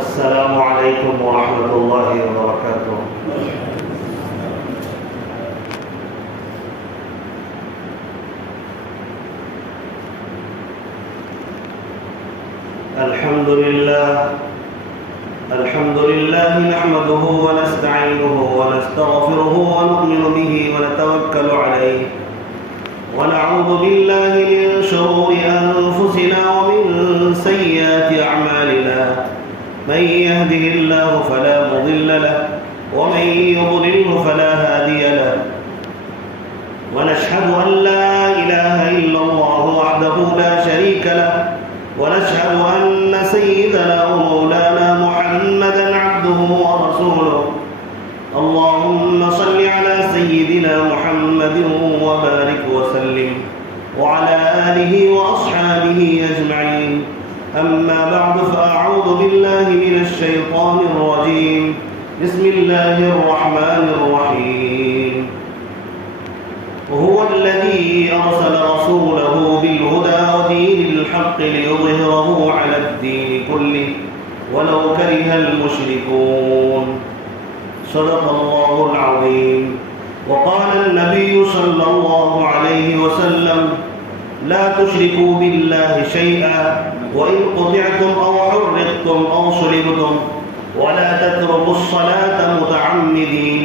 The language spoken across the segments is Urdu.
السلام علیکم ورحمۃ اللہ وبرکاتہ۔ الحمد لله نحمده ونستعينه ونستغفره ونؤمن به ونتوكل عليه ونعوذ بالله من شرور أنفسنا ومن سيئات أعمالنا، من يهده الله فلا مضل له ومن يضلله فلا هادي له، ونشهد أن لا إله إلا الله وحده لا شريك له، ونشهد أن سيدنا ومولانا محمدا عبده ورسوله۔ اللهم صل على سيدنا محمد وبارك وسلم وعلى آله وأصحابه أجمعين، أما بعد فأعوذ بالله من الشيطان الرجيم، بسم الله الرحمن الرحيم۔ هو الذي أرسل رسوله بالهدى ودين الحق ليظهره على الدين كله ولو كره المشركون۔ صدق الله العظيم۔ وقال النبي صلى الله عليه وسلم: لا تشركوا بالله شيئا وإن قطعتم أو حرقتم أو صلبتم ولا تتركوا الصلاة متعمدين،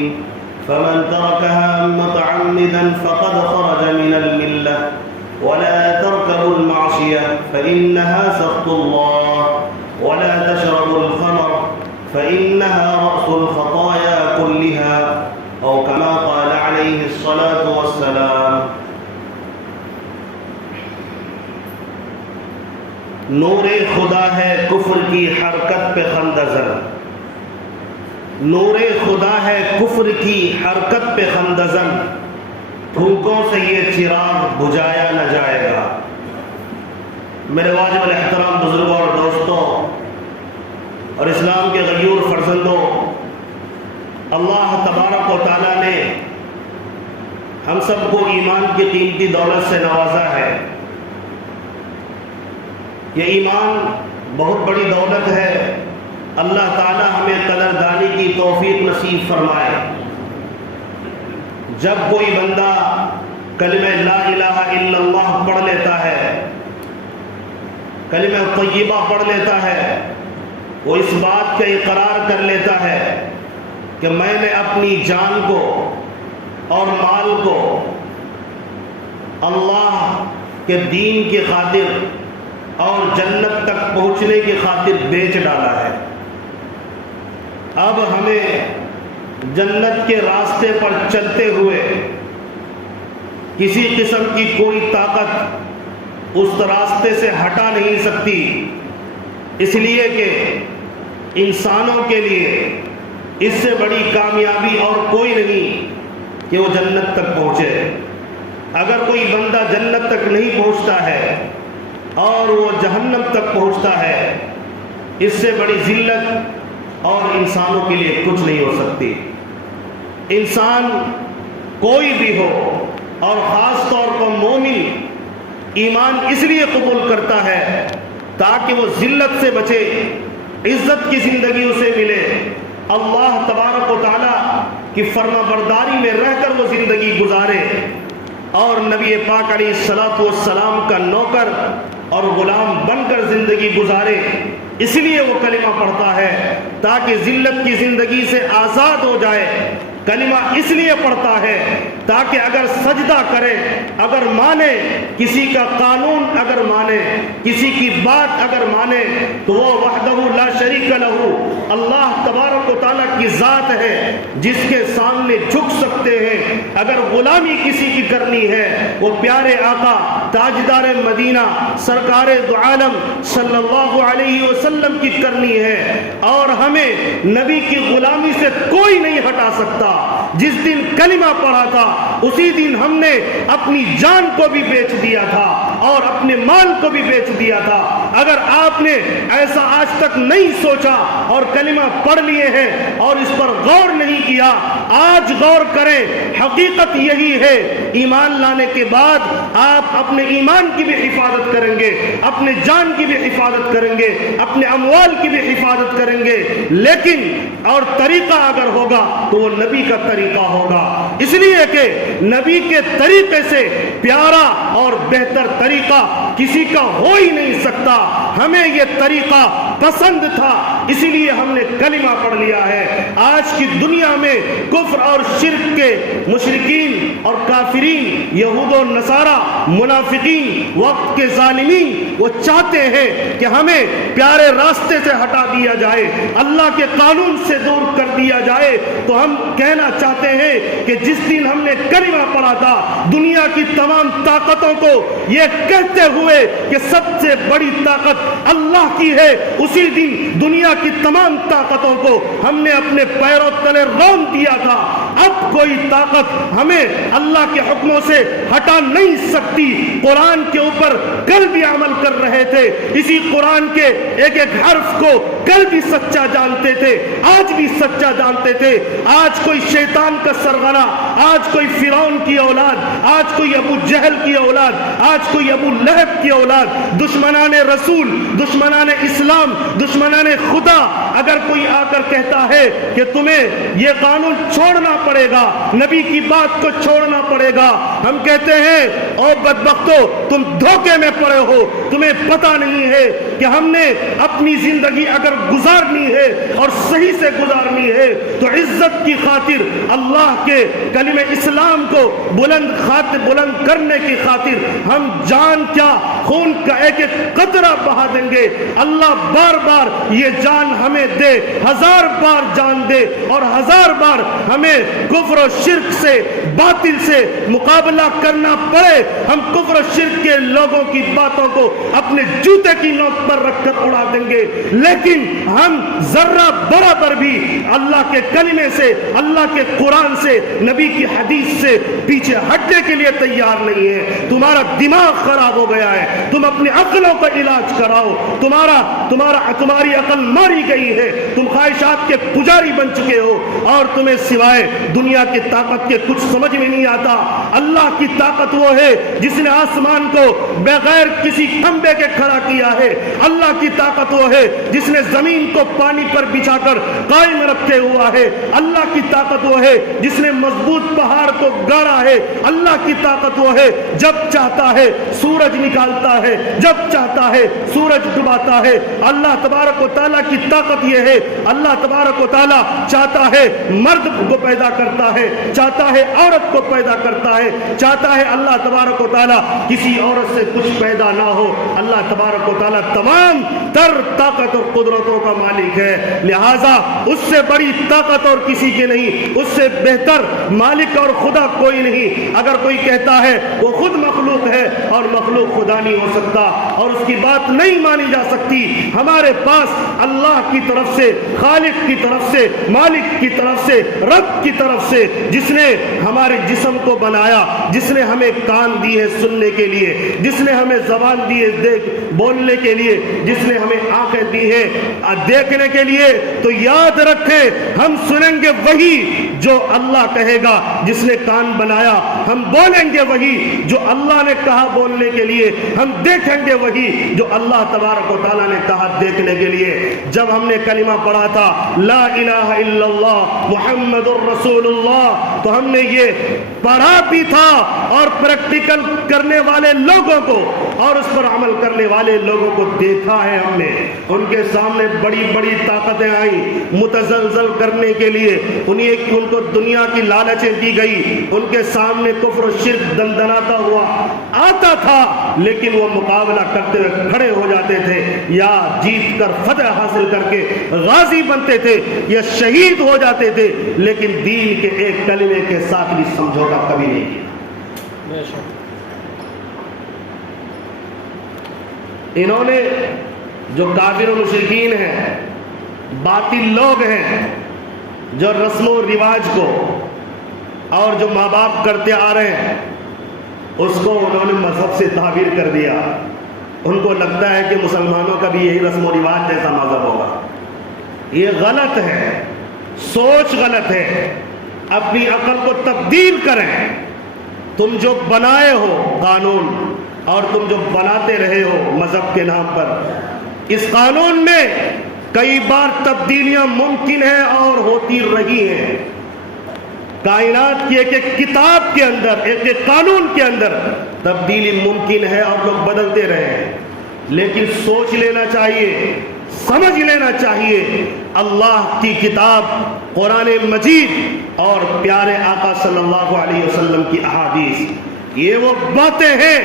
فمن تركها متعمدا فقد خرج من الملة، ولا تركبوا المعصية فإنها سخط الله، ولا تشربوا الخمر فإنها رأس الخطايا كلها، أو كما قال عليه الصلاة والسلام۔ نور خدا ہے کفر کی حرکت پہ خندزن، نور خدا ہے کفر کی حرکت پہ خندزن، پھونکوں سے یہ چراغ بجھایا نہ جائے گا۔ میرے واجب الاحترام بزرگوں اور دوستوں اور اسلام کے غیور فرزندوں، اللہ تبارک و تعالیٰ نے ہم سب کو ایمان کی قیمتی دولت سے نوازا ہے۔ یہ ایمان بہت بڑی دولت ہے، اللہ تعالیٰ ہمیں قدردانی کی توفیق نصیب فرمائے۔ جب کوئی بندہ کلمہ لا الہ الا اللہ پڑھ لیتا ہے، کلمہ طیبہ پڑھ لیتا ہے، وہ اس بات کا اقرار کر لیتا ہے کہ میں نے اپنی جان کو اور مال کو اللہ کے دین کی خاطر اور جنت تک پہنچنے کی خاطر بیچ ڈالا ہے۔ اب ہمیں جنت کے راستے پر چلتے ہوئے کسی قسم کی کوئی طاقت اس راستے سے ہٹا نہیں سکتی، اس لیے کہ انسانوں کے لیے اس سے بڑی کامیابی اور کوئی نہیں کہ وہ جنت تک پہنچے۔ اگر کوئی بندہ جنت تک نہیں پہنچتا ہے اور وہ جہنم تک پہنچتا ہے، اس سے بڑی ذلت اور انسانوں کے لیے کچھ نہیں ہو سکتی۔ انسان کوئی بھی ہو، اور خاص طور پر مومن ایمان اس لیے قبول کرتا ہے تاکہ وہ ذلت سے بچے، عزت کی زندگی اسے ملے، اللہ تبارک و تعالیٰ کی فرما برداری میں رہ کر وہ زندگی گزارے، اور نبی پاک علیہ الصلوۃ والسلام کا نوکر اور غلام بن کر زندگی گزارے۔ اس لیے وہ کلمہ پڑھتا ہے تاکہ ذلت کی زندگی سے آزاد ہو جائے۔ کلمہ اس لیے پڑھتا ہے تاکہ اگر سجدہ کرے، اگر مانے، کسی کا قانون اگر مانے، کسی کی بات اگر مانے، تو وہ وحدہ لا شریک لہ اللہ تبارک و تعالیٰ کی ذات ہے جس کے سامنے جھک سکتے ہیں۔ اگر غلامی کسی کی کرنی ہے، وہ پیارے آقا تاجدار مدینہ سرکار دو عالم صلی اللہ علیہ وسلم کی کرنی ہے، اور ہمیں نبی کی غلامی سے کوئی نہیں ہٹا سکتا۔ جس دن کلمہ پڑھا تھا اسی دن ہم نے اپنی جان کو بھی بیچ دیا تھا، اور اپنے مال کو بھی بیچ دیا تھا۔ اگر آپ نے ایسا آج تک نہیں سوچا اور کلمہ پڑھ لیے ہیں اور اس پر غور نہیں کیا، آج غور کریں۔ حقیقت یہی ہے، ایمان لانے کے بعد آپ اپنے ایمان کی بھی حفاظت کریں گے، اپنے جان کی بھی حفاظت کریں گے، اپنے اموال کی بھی حفاظت کریں گے، لیکن اور طریقہ اگر ہوگا تو وہ نبی کا طریقہ ہوگا، اس لیے کہ نبی کے طریقے سے پیارا اور بہتر طریقہ کسی کا ہو ہی نہیں سکتا۔ ہمیں یہ طریقہ پسند تھا، اسی لیے ہم نے کلمہ پڑھ لیا ہے۔ آج کی دنیا میں کفر اور شرک کے مشرکین اور کافرین، یہود و نصارہ، منافقین، وقت کے ظالمین، وہ چاہتے ہیں کہ ہمیں پیارے راستے سے ہٹا دیا جائے، اللہ کے قانون سے دور کر دیا جائے۔ تو ہم کہنا چاہتے ہیں کہ جس دن ہم نے کلمہ پڑھا تھا، دنیا کی تمام طاقتوں کو یہ کہتے ہوئے کہ سب سے بڑی طاقت اللہ کی ہے، اسی دن دنیا کی تمام طاقتوں کو ہم نے اپنے پیروں تلے رون دیا تھا۔ اب کوئی طاقت ہمیں اللہ کے حکموں سے ہٹا نہیں سکتی۔ قرآن کے اوپر کل بھی عمل کر رہے تھے، اسی قرآن کے ایک ایک حرف کو کل بھی سچا جانتے تھے، آج بھی سچا جانتے تھے۔ آج کوئی شیطان کا سرغنہ، آج کوئی فرعون کی اولاد، آج کوئی ابو جہل کی اولاد، آج کوئی ابو لہب کی اولاد، دشمنان رسول، دشمنان اسلام، دشمنان خدا، اگر کوئی آ کر کہتا ہے کہ تمہیں یہ قانون چھوڑنا پڑے گا، نبی کی بات کو چھوڑنا پڑے گا، ہم کہتے ہیں او بدبختو، تم دھوکے میں پڑے ہو، تمہیں پتہ نہیں ہے کہ ہم نے اپنی زندگی اگر گزارنی ہے اور صحیح سے گزارنی ہے تو عزت کی خاطر، اللہ کے کلمہ اسلام کو بلند کرنے کی خاطر ہم جان کیا خون کا ایک ایک قطرہ بہا دیں گے۔ اللہ بار بار یہ جان ہمیں دے، 1000 بار جان دے اور 1000 بار ہمیں کفر و شرک سے، باطل سے مقابلہ کرنا پڑے، ہم کفر و شرک کے لوگوں کی باتوں کو اپنے جوتے کی نوک پر رکھ کر اڑا دیں گے، لیکن ہم ذرہ برابر بھی اللہ کے کلمے سے، اللہ کے قرآن سے، نبی کی حدیث سے پیچھے ہٹنے کے لیے تیار نہیں ہے۔ تمہارا دماغ خراب ہو گیا ہے، تم اپنی عقلوں کا علاج کراؤ، تمہاری عقل ماری گئی ہے، تم خواہشات کے پجاری بن چکے ہو اور تمہیں سوائے دنیا کی طاقت کے کچھ سمجھ میں نہیں آتا۔ اللہ کی طاقت وہ ہے جس نے آسمان کو بغیر کسی کھمبے کے کھڑا کیا ہے، اللہ کی طاقت وہ ہے جس نے زمین کو پانی پر بچھا کر قائم رکھے ہوا ہے، اللہ کی طاقت وہ ہے جس نے مضبوط پہاڑ کو گاڑا ہے، اللہ کی طاقت وہ ہے جب چاہتا ہے سورج نکالتا ہے، جب چاہتا ہے سورج ڈباتا ہے۔ اللہ تبارک و تعالیٰ کی طاقت یہ ہے، اللہ تبارک و تعالیٰ چاہتا ہے مرد کو پیدا کرتا ہے، چاہتا ہے عورت کو پیدا کرتا ہے، چاہتا ہے اللہ تبارک و تعالیٰ کسی عورت سے کچھ پیدا نہ ہو۔ اللہ تبارک و تعالیٰ تمام تر طاقت اور قدرتوں کا مالک ہے، لہٰذا اس سے بڑی طاقت اور کسی کی نہیں، اس سے بہتر مالک اور خدا کوئی نہیں۔ اگر کوئی کہتا ہے وہ خود مخلوق ہے اور مخلوق خدا نہیں ہو سکتا اور اس کی بات نہیں مانی جا سکتی، ہمارے پاس اللہ کی طرف سے، خالق کی طرف سے، مالک کی طرف سے، رب کی طرف سے، جس نے ہمارے جسم کو بنایا، جس نے ہمیں کان دی ہے سننے کے لیے، جس نے ہمیں زبان دی ہے بولنے کے لیے، جس نے ہمیں آنکھیں دی ہے دیکھنے کے لیے، تو یاد رکھیں ہم سنیں گے وہی جو اللہ کہے گا، جس نے کان بنایا، ہم بولیں گے وہی جو اللہ نے کہا بولنے کے لیے، ہم دیکھیں گے وہی جو اللہ تبارک و تعالیٰ نے کہا دیکھنے کے لیے۔ جب ہم نے کلمہ پڑھا تھا لا الہ الا اللہ محمد الرسول اللہ، تو ہم نے یہ پڑھا بھی تھا اور پریکٹیکل کرنے والے لوگوں کو اور اس پر عمل کرنے والے لوگوں کو دیکھا ہے ہم نے۔ ان کے سامنے بڑی بڑی طاقتیں آئیں متزلزل کرنے کے لیے، ان کو دنیا کی لالچیں دی گئی، ان کے سامنے کفر و شرک دندناتا ہوا آتا تھا، لیکن وہ مقابلہ کرتے ہوئے کھڑے ہو جاتے تھے، یا جیت کر فتح حاصل کر کے غازی بنتے تھے یا شہید ہو جاتے تھے، لیکن دین کے ایک کلمے کے ساتھ بھی سمجھوتا کبھی نہیں کیا۔ انہوں نے جو کافر و مشرکین ہیں، باطل لوگ ہیں، جو رسم و رواج کو اور جو ماں باپ کرتے آ رہے ہیں اس کو انہوں نے مذہب سے تعبیر کر دیا. ان کو لگتا ہے کہ مسلمانوں کا بھی یہی رسم و رواج جیسا مذہب ہوگا. یہ غلط ہے، سوچ غلط ہے. اپنی عقل کو تبدیل کریں. تم جو بنائے ہو قانون اور تم جو بناتے رہے ہو مذہب کے نام پر، اس قانون میں کئی بار تبدیلیاں ممکن ہیں اور ہوتی رہی ہیں. کائنات کی ایک ایک کتاب کے اندر، ایک ایک قانون کے اندر تبدیلی ممکن ہے اور لوگ بدلتے رہے ہیں. لیکن سوچ لینا چاہیے، سمجھ لینا چاہیے اللہ کی کتاب قرآن مجید اور پیارے آقا صلی اللہ علیہ وسلم کی احادیث، یہ وہ باتیں ہیں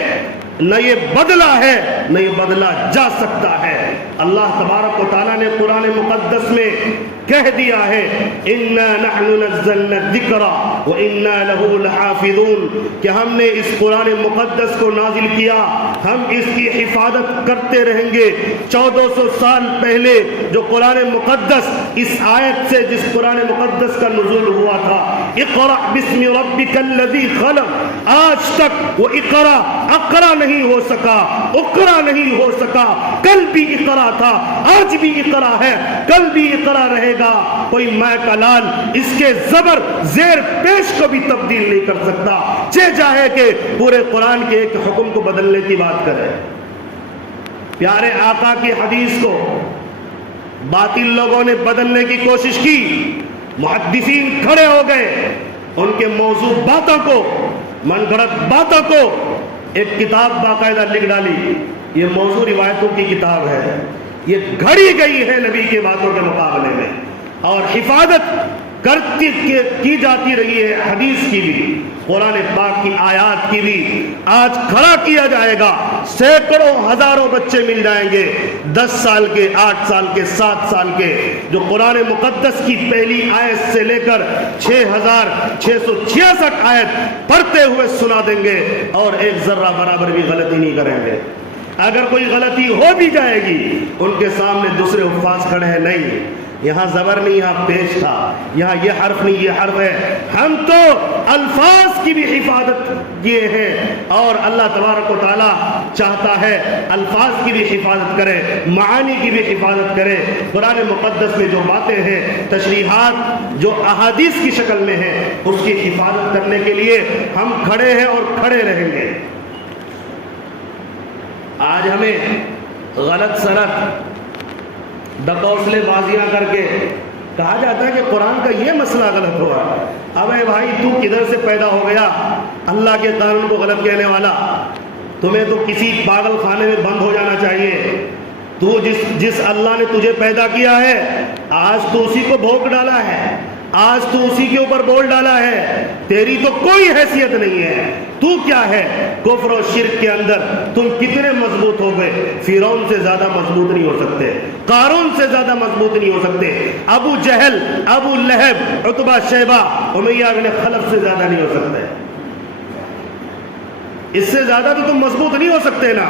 نہ یہ بدلا ہے نہ یہ بدلا جا سکتا ہے. اللہ تبارک و تعالیٰ نے قرآن مقدس میں کہہ دیا ہے اِنَّا نَحْنُ نَزَّلْنَا الذِّكْرَ وَإِنَّا لَهُ لَحَافِظُونَ، کہ ہم نے اس قرآن مقدس کو نازل کیا، ہم اس کی حفاظت کرتے رہیں گے. 1400 سال پہلے جو قرآن مقدس اس آیت سے جس قرآن مقدس کا نزول ہوا تھا، اقرأ بسم ربک الذی خلق، آج تک وہ اقرا نہیں ہو سکا، اقرا نہیں ہو سکا. کل بھی اقرا تھا، آج بھی اقرا ہے، کل بھی اقرا رہے گا. کوئی میں کا لال اس کے زبر زیر پیش کو بھی تبدیل نہیں کر سکتا، چاہے کہ پورے قرآن کے ایک حکم کو بدلنے کی بات کرے. پیارے آقا کی حدیث کو باطل لوگوں نے بدلنے کی کوشش کی. محدثین کھڑے ہو گئے، ان کے موضوع باتوں کو، من گھڑت باتوں کو ایک کتاب باقاعدہ لکھ ڈالی. یہ موضوع روایتوں کی کتاب ہے، یہ گھڑی گئی ہے نبی کے باتوں کے مقابلے میں، اور حفاظت کی جاتی رہی ہے حدیث کی بھی، قرآن پاک کی آیات کی بھی. آج کھڑا کیا جائے گا، سینکڑوں ہزاروں بچے مل جائیں گے 10 سال کے، 8 سال کے، 7 سال کے، جو قرآن مقدس کی پہلی آیت سے لے کر 6666 آیت پڑھتے ہوئے سنا دیں گے اور ایک ذرہ برابر بھی غلطی نہیں کریں گے. اگر کوئی غلطی ہو بھی جائے گی، ان کے سامنے دوسرے حفاظ کھڑے ہیں، نہیں یہاں زبر نہیں، یہاں پیش تھا، یہاں یہ حرف نہیں، یہ حرف ہے. ہم تو الفاظ کی بھی حفاظت کیے ہیں، اور اللہ تبارک و تعالی چاہتا ہے الفاظ کی بھی حفاظت کرے، معانی کی بھی حفاظت کرے. قرآن مقدس میں جو باتیں ہیں، تشریحات جو احادیث کی شکل میں ہیں، اس کی حفاظت کرنے کے لیے ہم کھڑے ہیں اور کھڑے رہیں گے. آج ہمیں غلط سرت ڈکوسلے بازیاں کر کے کہا جاتا ہے کہ قرآن کا یہ مسئلہ غلط ہوا. ابے بھائی تو کدھر سے پیدا ہو گیا اللہ کے قانون کو غلط کہنے والا؟ تمہیں تو کسی پاگل خانے میں بند ہو جانا چاہیے. تو جس اللہ نے تجھے پیدا کیا ہے، آج تو اسی کو بھونک ڈالا ہے، آج تو اسی کے اوپر بول ڈالا ہے. تیری تو کوئی حیثیت نہیں ہے. تو کیا ہے؟ کفر و شرک کے اندر تم کتنے مضبوط ہو گئے؟ فرعون سے زیادہ مضبوط نہیں ہو سکتے، قارون سے زیادہ مضبوط نہیں ہو سکتے، ابو جہل، ابو لہب، عتبہ، شیبہ، امیہ بن خلف سے زیادہ نہیں ہو سکتے. اس سے زیادہ تو تم مضبوط نہیں ہو سکتے نا.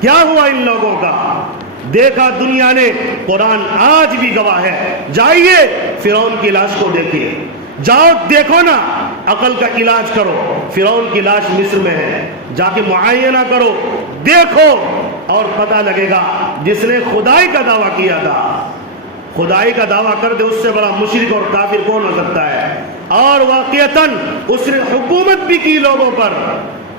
کیا ہوا ان لوگوں کا؟ دیکھا دنیا نے، قرآن آج بھی گواہ ہے. جائیے فرعون کی لاش کو دیکھیے، جاؤ دیکھو نا، عقل کا علاج کرو. فرعون کی لاش مصر میں ہے، جا کے معائنہ کرو، دیکھو، اور پتہ لگے گا. جس نے خدائی کا دعویٰ کیا تھا، خدائی کا دعویٰ کر دے، اس سے بڑا مشرک اور کافر کون ہو سکتا ہے؟ اور واقعتاً اس نے حکومت بھی کی لوگوں پر،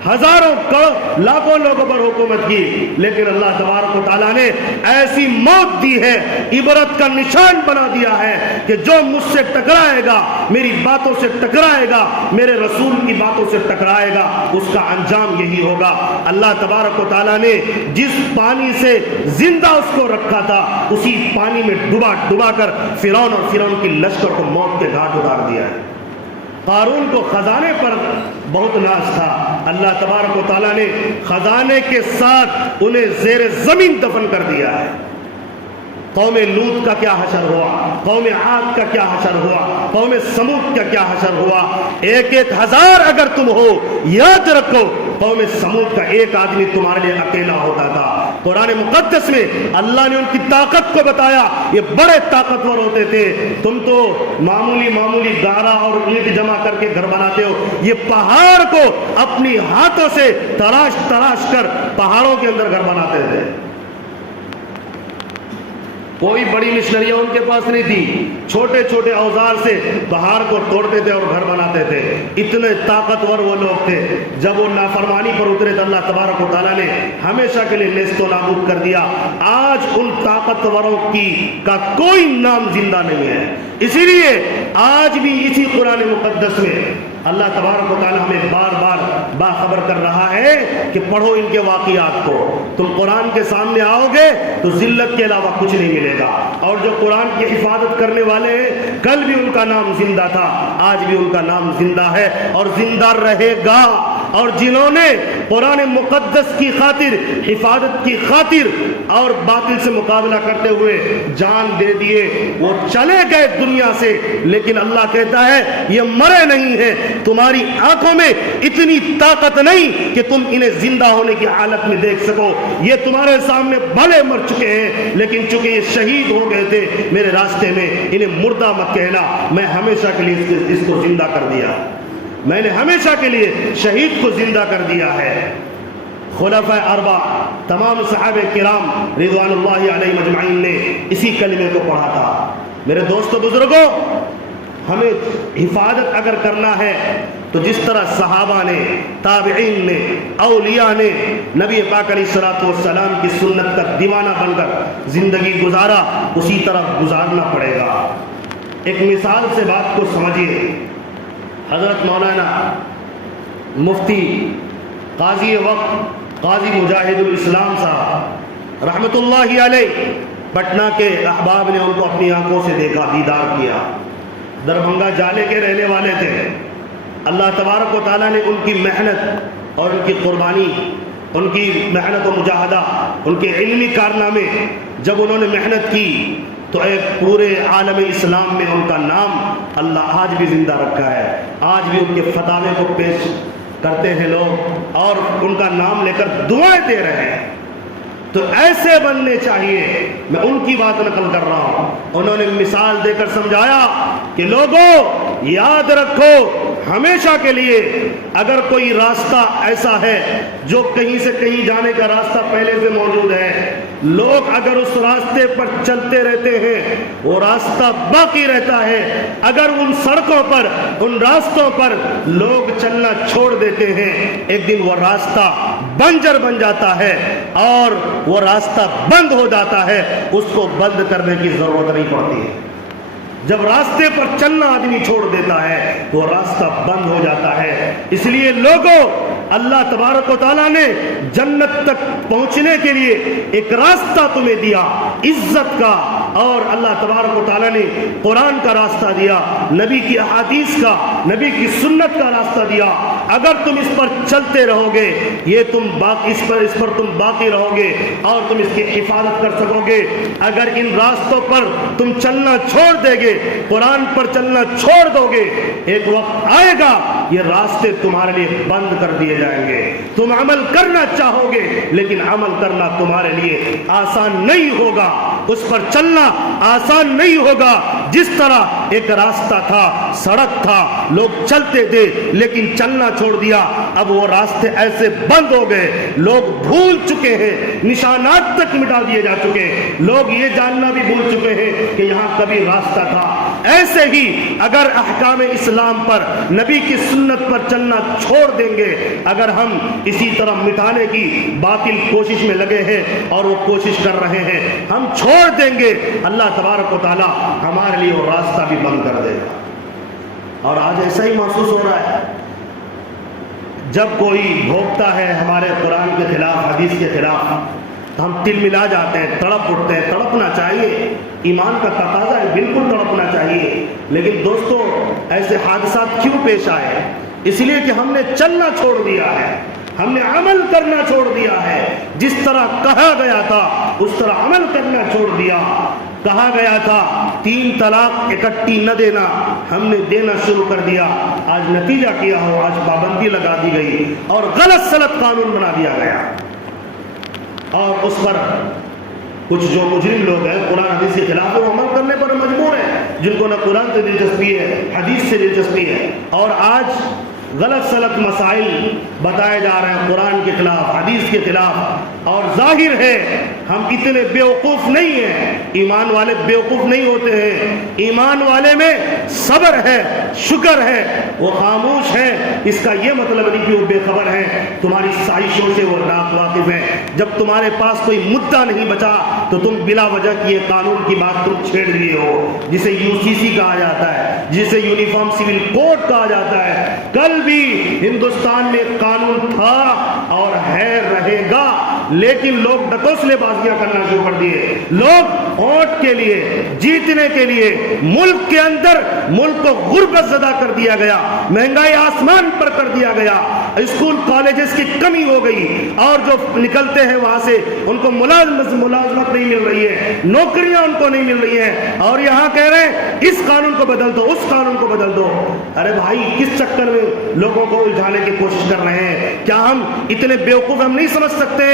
ہزاروں کروڑ لاکھوں لوگوں پر حکومت کی، لیکن اللہ تبارک و تعالیٰ نے ایسی موت دی ہے، عبرت کا نشان بنا دیا ہے کہ جو مجھ سے ٹکرائے گا، میری باتوں سے ٹکرائے گا، میرے رسول کی باتوں سے ٹکرائے گا، اس کا انجام یہی ہوگا. اللہ تبارک و تعالیٰ نے جس پانی سے زندہ اس کو رکھا تھا، اسی پانی میں ڈبا کر فرعون اور فرعون کی لشکر کو موت کے گھاٹ اتار دیا ہے. قارون کو خزانے پر بہت ناز تھا، اللہ تبارک و تعالیٰ نے خزانے کے ساتھ انہیں زیر زمین دفن کر دیا ہے. قوم لوط کا کیا حشر ہوا، قوم عاد کا کیا حشر ہوا، قوم سمود کا کیا حشر ہوا. 1,000 اگر تم ہو، یاد رکھو قوم سمود کا ایک آدمی تمہارے لیے اکیلا ہوتا تھا۔ قرآن مقدس میں اللہ نے ان کی طاقت کو بتایا، یہ بڑے طاقتور ہوتے تھے، تم تو معمولی گارا اور اینٹ جمع کر کے گھر بناتے ہو، یہ پہاڑ کو اپنی ہاتھوں سے تراش کر پہاڑوں کے اندر گھر بناتے تھے۔ کوئی بڑی مشنریاں ان کے پاس نہیں تھی، چھوٹے چھوٹے اوزار سے پہاڑ کو توڑتے تھے اور گھر بناتے تھے، اتنے طاقتور وہ لوگ تھے۔ جب وہ نافرمانی پر اترے تو اللہ تبارک و تعالیٰ نے ہمیشہ کے لیے نیست و نابود کر دیا۔ آج ان طاقتوروں کا کوئی نام زندہ نہیں ہے۔ اسی لیے آج بھی اسی قرآن مقدس میں اللہ تبارک و تعالیٰ ہمیں بار بار باخبر کر رہا ہے کہ پڑھو ان کے واقعات کو۔ تم قرآن کے سامنے آؤ گے تو ذلت کے علاوہ کچھ نہیں ملے گا، اور جو قرآن کی حفاظت کرنے والے ہیں کل بھی ان کا نام زندہ تھا، آج بھی ان کا نام زندہ ہے اور زندہ رہے گا۔ اور جنہوں نے قرآن مقدس کی خاطر، حفاظت کی خاطر اور باطل سے مقابلہ کرتے ہوئے جان دے دیے، وہ چلے گئے دنیا سے، لیکن اللہ کہتا ہے یہ مرے نہیں ہیں۔ تمہاری آنکھوں میں اتنی طاقت نہیں کہ تم انہیں زندہ ہونے کی حالت میں دیکھ سکو، یہ تمہارے سامنے بھلے مر چکے ہیں، لیکن چونکہ یہ شہید ہو گئے تھے میرے راستے میں، انہیں مردہ مت کہنا، میں ہمیشہ کے لیے اس کو زندہ کر دیا، میں نے ہمیشہ کے لیے شہید کو زندہ کر دیا ہے۔ خلفاء اربع، تمام صحابہ کرام رضوان اللہ علیہم اجمعین نے اسی کلمے کو پڑھا تھا۔ میرے دوستو بزرگوں، ہمیں حفاظت اگر کرنا ہے تو جس طرح صحابہ نے، تابعین نے، اولیاء نے نبی پاک علیہ الصلوۃ والسلام کی سنت کا دیوانہ بن کر زندگی گزارا، اسی طرح گزارنا پڑے گا۔ ایک مثال سے بات کو سمجھیے۔ حضرت مولانا مفتی قاضی وقت قاضی مجاہد الاسلام صاحب رحمت اللہ علیہ، پٹنہ کے احباب نے ان کو اپنی آنکھوں سے دیکھا، دیدار کیا۔ دربھنگا جالے کے رہنے والے تھے۔ اللہ تبارک و تعالیٰ نے ان کی محنت اور ان کی قربانی، ان کی محنت و مجاہدہ، ان کے علمی کارنامے، جب انہوں نے محنت کی تو ایک پورے عالم اسلام میں ان کا نام اللہ آج بھی زندہ رکھا ہے۔ آج بھی ان کے فتاوے کو پیش کرتے ہیں لوگ اور ان کا نام لے کر دعائیں دے رہے ہیں۔ تو ایسے بننے چاہیے۔ میں ان کی بات نقل کر رہا ہوں، انہوں نے مثال دے کر سمجھایا کہ لوگوں یاد رکھو، ہمیشہ کے لیے اگر کوئی راستہ ایسا ہے جو کہیں سے کہیں جانے کا راستہ پہلے سے موجود ہے، لوگ اگر اس راستے پر چلتے رہتے ہیں وہ راستہ باقی رہتا ہے۔ اگر ان سڑکوں پر، ان راستوں پر لوگ چلنا چھوڑ دیتے ہیں، ایک دن وہ راستہ بنجر بن جاتا ہے اور وہ راستہ بند ہو جاتا ہے، اس کو بند کرنے کی ضرورت نہیں پڑتی ہے۔ جب راستے پر چلنا آدمی چھوڑ دیتا ہے وہ راستہ بند ہو جاتا ہے۔ اس لیے لوگوں، اللہ تبارک و تعالیٰ نے جنت تک پہنچنے کے لیے ایک راستہ تمہیں دیا، عزت کا، اور اللہ تبارک و تعالیٰ نے قرآن کا راستہ دیا، نبی کی احادیث کا، نبی کی سنت کا راستہ دیا۔ اگر تم اس پر چلتے رہو گے، یہ تم اس پر تم باقی رہو گے اور تم اس کی حفاظت کر سکو گے۔ اگر ان راستوں پر تم چلنا چھوڑ دے گے، قرآن پر چلنا چھوڑ دو گے، ایک وقت آئے گا یہ راستے تمہارے لیے بند کر دیے جائیں گے۔ تم عمل کرنا چاہو گے لیکن عمل کرنا تمہارے لیے آسان نہیں ہوگا، اس پر چلنا آسان نہیں ہوگا۔ جس طرح ایک راستہ تھا، سڑک تھا، لوگ چلتے تھے لیکن چلنا چھوڑ دیا، اب وہ راستے ایسے بند ہو گئے، لوگ بھول چکے ہیں، نشانات تک مٹا دیے جا چکے، لوگ یہ جاننا بھی بھول چکے ہیں کہ یہاں کبھی راستہ تھا۔ ایسے ہی اگر احکام اسلام پر، نبی کی سنت پر چلنا چھوڑ دیں گے، اگر ہم اسی طرح مٹانے کی باطل کوشش میں لگے ہیں اور وہ کوشش کر رہے ہیں، ہم چھوڑ دیں گے، اللہ تبارک و تعالی ہمارے لیے وہ راستہ بھی بند کر دے گا۔ اور آج ایسا ہی محسوس ہو رہا ہے، جب کوئی بھوکتا ہے ہمارے قرآن کے خلاف، حدیث کے خلاف، ہم تل ملا جاتے ہیں، تڑپ اٹھتے ہیں۔ تڑپنا چاہیے، ایمان کا تقاضا ہے، بالکل تڑپنا چاہیے، لیکن دوستو ایسے حادثات کیوں پیش آئے؟ اس لیے کہ ہم نے چلنا چھوڑ دیا ہے، ہم نے عمل کرنا چھوڑ دیا ہے۔ جس طرح کہا گیا تھا اس طرح عمل کرنا چھوڑ دیا۔ کہا گیا تھا 3 طلاق اکٹھی نہ دینا، ہم نے دینا شروع کر دیا، آج نتیجہ کیا ہو، آج پابندی لگا دی گئی اور غلط سلط قانون بنا دیا گیا، اور اس پر کچھ جو مجرم لوگ ہیں قرآن حدیث کے خلاف وہ عمل کرنے پر مجبور ہیں، جن کو نہ قرآن سے دلچسپی ہے حدیث سے دلچسپی ہے، اور آج غلط سلط مسائل بتائے جا رہے ہیں قرآن کے خلاف حدیث کے خلاف، اور ظاہر ہے ہم اتنے بیوقوف نہیں ہیں، ایمان والے بیوقوف نہیں ہوتے ہیں، ایمان والے میں صبر ہے، شکر ہے، وہ خاموش ہے، اس کا یہ مطلب نہیں کہ وہ بے خبر ہیں، تمہاری سازشوں سے وہ ناواقف ہیں، جب تمہارے پاس کوئی مدعا نہیں بچا تو تم بلا وجہ کی یہ قانون کی بات تم چھیڑ لیے ہو، جسے UCC کہا جاتا ہے، جسے یونیفارم سول کوڈ کہا جاتا ہے، کل بھی ہندوستان میں قانون تھا اور ہے، رہے گا، لیکن لوگ ڈکوسلے بازیاں کرنا شروع کر دیے، لوگ ووٹ کے لیے، جیتنے کے لیے ملک کے اندر ملک کو غربت زدہ کر دیا گیا، مہنگائی آسمان پر کر دیا گیا، اسکول کالجز کی کمی ہو گئی، اور جو نکلتے ہیں وہاں سے ان کو ملازمت نہیں مل رہی ہے، نوکریاں ان کو نہیں مل رہی ہیں، اور یہاں کہہ رہے ہیں اس قانون کو بدل دو، اس قانون کو بدل دو۔ ارے بھائی کس چکر میں لوگوں کو الجھانے کی کوشش کر رہے ہیں؟ کیا ہم اتنے بیوقوف ہم نہیں سمجھ سکتے؟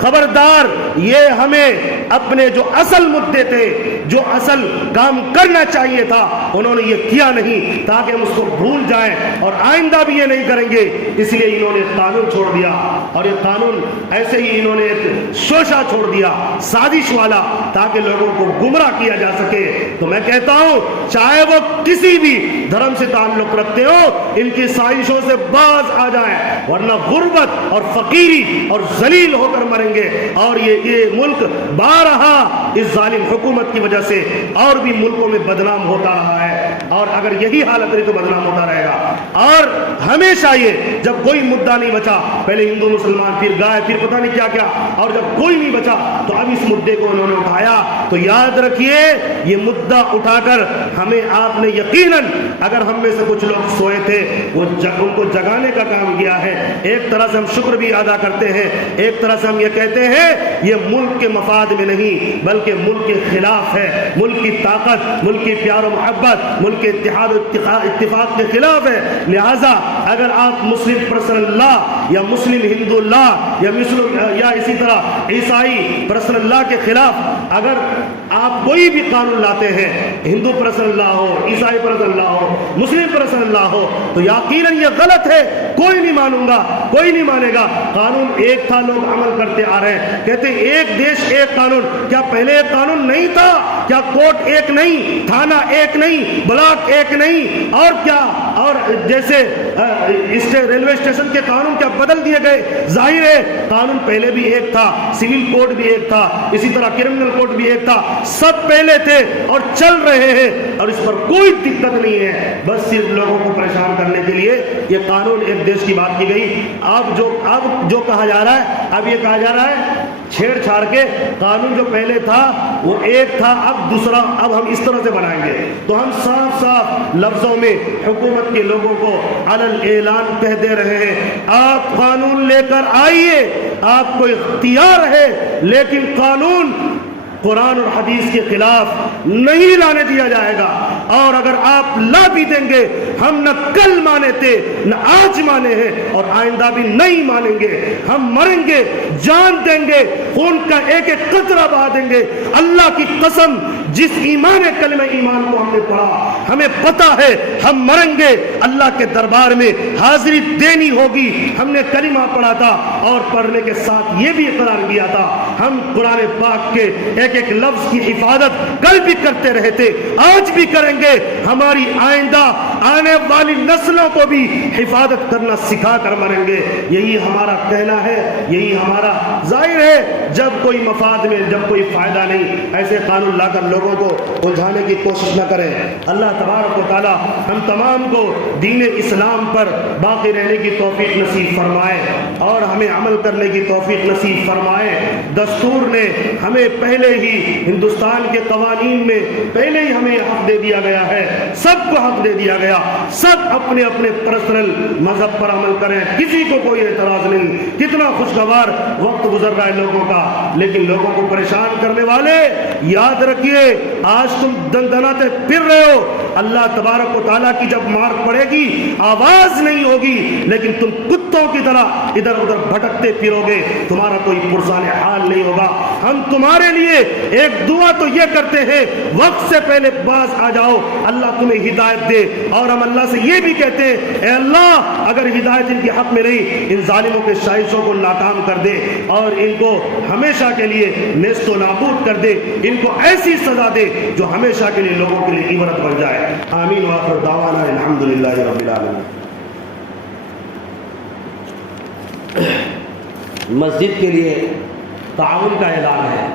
خبردار، یہ ہمیں اپنے جو اصل مدے تھے، جو اصل کام کرنا چاہیے تھا، انہوں نے یہ کیا نہیں، تاکہ ہم اس کو بھول جائیں اور آئندہ بھی یہ نہیں کریں گے، اس لیے انہوں نے قانون چھوڑ دیا، اور یہ قانون ایسے ہی انہوں نے ایک شوشہ چھوڑ دیا سازش والا، تاکہ لوگوں کو گمراہ کیا جا سکے۔ تو میں کہتا ہوں چاہے وہ کسی بھی دھرم سے تعلق رکھتے ہو، ان کی سازشوں سے باز آ جائیں، ورنہ غربت اور فقیری اور ذلیل ہو کر مریں گے، اور یہ ملک بارہا اس ظالم حکومت کی وجہ سے اور بھی ملکوں میں بدنام ہوتا رہا ہے، اور اگر یہی حالت رہی تو بدنام ہوتا رہے گا۔ اور ہمیشہ یہ جب کوئی مدعا نہیں بچا، پہلے ہندو مسلمان، پھر گائے، پھر پتہ نہیں کیا کیا، اور جب کوئی نہیں بچا تو اب اس مدعے کو انہوں نے اٹھایا۔ تو یاد رکھیے یہ مدعا اٹھا کر ہمیں آپ نے یقیناً، اگر ہم میں سے کچھ لوگ سوئے تھے وہ ان کو جگانے کا کام کیا ہے۔ ایک طرح سے ہم شکر بھی ادا کرتے ہیں، ایک طرح سے ہم یہ کہتے ہیں یہ ملک کے مفاد میں نہیں بلکہ ملک کے خلاف ہے، ملک کی طاقت، ملک کی پیار و محبت، ملک کے اتحاد و اتفاق کے خلاف ہے۔ لہٰذا اگر آپ مسلم پرسنل لا یا مسلم ہندو لا یا اسی طرح عیسائی پرسنل لا کے خلاف اگر آپ کوئی بھی قانون لاتے ہیں، ہندو پرسنل لا ہو، عیسائی پرسنل لا ہو، مسلم پرسنل لا ہو، تو یقیناً یہ غلط ہے، کوئی نہیں مانوں گا، کوئی نہیں مانے گا۔ قانون ایک تھا، لوگ عمل کرتے آ رہے ہیں، کہتے ہیں ایک دیش ایک قانون۔ کیا پہلے ایک قانون نہیں تھا؟ کیا کوٹ ایک نہیں، تھانہ ایک نہیں، بلاک ایک نہیں، اور کیا؟ اور جیسے ریلوے اسٹیشن کے قانون کیا بدل دیے گئے؟ ظاہر ہے قانون پہلے بھی ایک تھا، سول کوڈ بھی ایک تھا، اسی طرح کرمنل کوڈ بھی ایک تھا، سب پہلے تھے اور چل رہے ہیں، اور اس پر کوئی دقت نہیں ہے، بس صرف لوگوں کو پریشان کرنے کے لیے یہ قانون ایک دیش کی بات کی گئی۔ اب جو کہا جا رہا ہے، اب یہ کہا جا رہا ہے چھیڑ چھاڑ کے قانون جو پہلے تھا وہ ایک تھا، اب دوسرا، اب ہم اس طرح سے بنائیں گے۔ تو ہم صاف صاف لفظوں میں حکومت کے لوگوں کو علن اعلان کہہ دے رہے ہیں، آپ قانون لے کر آئیے، آپ کو اختیار ہے، لیکن قانون قرآن اور حدیث کے خلاف نہیں لانے دیا جائے گا، اور اگر آپ لا بھی دیں گے ہم نہ کل مانے تھے نہ آج مانے ہیں اور آئندہ بھی نہیں مانیں گے، ہم مریں گے، جان دیں گے، خون کا ایک ایک قطرہ بہا دیں گے۔ اللہ کی قسم، جس ایمان کلمہ ایمان کو ہم نے پڑھا، ہمیں پتہ ہے ہم مریں گے، اللہ کے دربار میں حاضری دینی ہوگی۔ ہم نے کلمہ پڑھا تھا اور پڑھنے کے ساتھ یہ بھی اقرار کیا تھا ہم قرآن پاک کے ایک ایک لفظ کی حفاظت کل بھی کرتے رہے تھے، آج بھی کریں گے، ہماری آئندہ آنے والی نسلوں کو بھی حفاظت کرنا سکھا کر مریں گے۔ یہی ہمارا کہنا ہے، یہی ہمارا ظاہر ہے۔ جب کوئی مفاد میں، جب کوئی فائدہ نہیں، ایسے قانون لا کر لوگوں کو الجھانے کی کوشش نہ کریں۔ اللہ تبارک و تعالی ہم تمام کو دین اسلام پر باقی رہنے کی توفیق نصیب فرمائے اور ہمیں عمل کرنے کی توفیق نصیب فرمائے۔ دستور نے ہمیں پہلے ہی، ہندوستان کے قوانین میں پہلے ہی ہمیں حق دے دیا گیا ہے سب کو حق دے دیا گیا، سب اپنے اپنے پرسنل مذہب پر عمل کریں، کسی کو کوئی اعتراض نہیں۔ کتنا خوشگوار وقت گزر رہا ہے لوگوں کا، لیکن لوگوں کو پریشان کرنے والے یاد رکھیے آج تم دندناتے پھر رہے ہو، اللہ تبارک و تعالیٰ کی جب مار پڑے گی آواز نہیں ہوگی، لیکن تم کتوں کی طرح ادھر ادھر بھٹکتے پھرو گے، تمہارا کوئی پرسان حال نہیں ہوگا۔ ہم تمہارے لیے ایک دعا تو یہ کرتے ہیں وقت سے پہلے باز آ جاؤ، اللہ تمہیں ہدایت دے، اور ہم اللہ سے یہ بھی کہتے ہیں اے اللہ اگر ہدایت ان کے حق میں نہیں، ان ظالموں کے سازشوں کو ناکام کر دے اور ان کو ہمیشہ کے لیے نیست و نابود کر دے، ان کو ایسی سزا دے جو ہمیشہ کے لیے لوگوں کے لیے عبرت بن جائے۔ آمین وآخر دعوانا الحمدللہ رب العالمین۔ مسجد کے لیے تعاون کا اعلان ہے،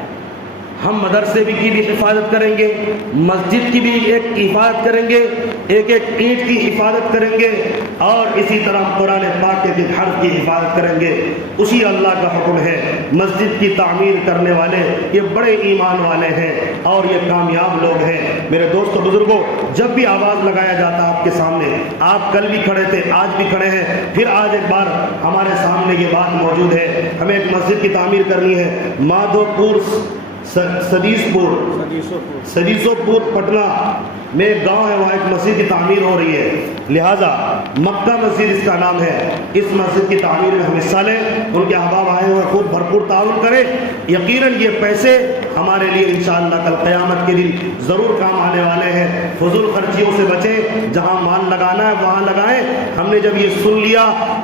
ہم مدرسے کی بھی حفاظت کریں گے، مسجد کی بھی ایک حفاظت کریں گے، ایک ایک اینٹ کی حفاظت کریں گے، اور اسی طرح قرآن پاک کے حرف کی حفاظت کریں گے۔ اسی اللہ کا حکم ہے، مسجد کی تعمیر کرنے والے یہ بڑے ایمان والے ہیں اور یہ کامیاب لوگ ہیں۔ میرے دوستو بزرگوں، جب بھی آواز لگایا جاتا آپ کے سامنے، آپ کل بھی کھڑے تھے، آج بھی کھڑے ہیں، پھر آج ایک بار ہمارے سامنے یہ بات موجود ہے، ہمیں ایک مسجد کی تعمیر کرنی ہے۔ مادھو پور سدیسو پور پٹنہ میں ایک گاؤں ہے، وہاں ایک مسجد کی تعمیر ہو رہی ہے، لہٰذا مکہ مسجد اس کا نام ہے۔ اس مسجد کی تعمیر میں ہم حصہ لیں، ان کے احباب آئے ہوئے خوب بھرپور تعاون کریں۔ یقیناً یہ پیسے ہمارے لیے انشاءاللہ کل قیامت کے دن ضرور کام آنے والے ہیں۔ فضول خرچیوں سے بچیں، جہاں مال لگانا ہے وہاں لگائیں۔ ہم نے جب یہ سن لیا،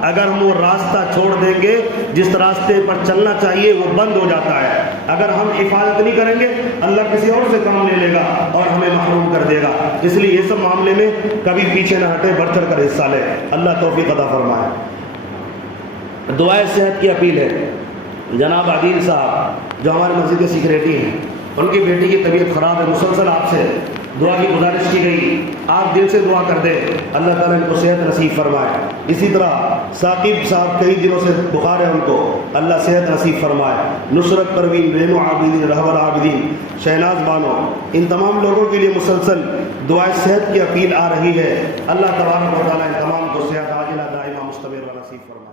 اگر ہم وہ راستہ چھوڑ دیں گے جس راستے پر چلنا چاہیے وہ بند ہو جاتا ہے۔ اگر ہم حفاظت نہیں کریں گے اللہ کسی اور سے کام لے لے گا اور ہمیں محروم کر دے گا۔ اس لیے یہ سب معاملے میں کبھی پیچھے نہ ہٹے، بڑھ چڑھ کر حصہ لے۔ اللہ توفیق عطا فرمائے۔ دعائے صحت کی اپیل ہے۔ جناب عادل صاحب جو ہمارے مسجد کے سیکریٹری ہیں، ان کی بیٹی کی طبیعت خراب ہے، مسلسل آپ سے دعا کی گزارش کی گئی، آپ دل سے دعا کر دیں اللہ تعالیٰ ان کو صحت نصیب فرمائے۔ اسی طرح ثاقب صاحب کئی دنوں سے بخار ہے، ان کو اللہ صحت نصیب فرمائے۔ نصرت پروین، رینو عابدین، رہبر عابدین، شہناز بانو، ان تمام لوگوں کے لیے مسلسل دعائے صحت کی اپیل آ رہی ہے۔ اللہ تبارک و تعالیٰ ان تمام کو صحت عاجلہ دائمہ مستمرہ نصیب فرمائے۔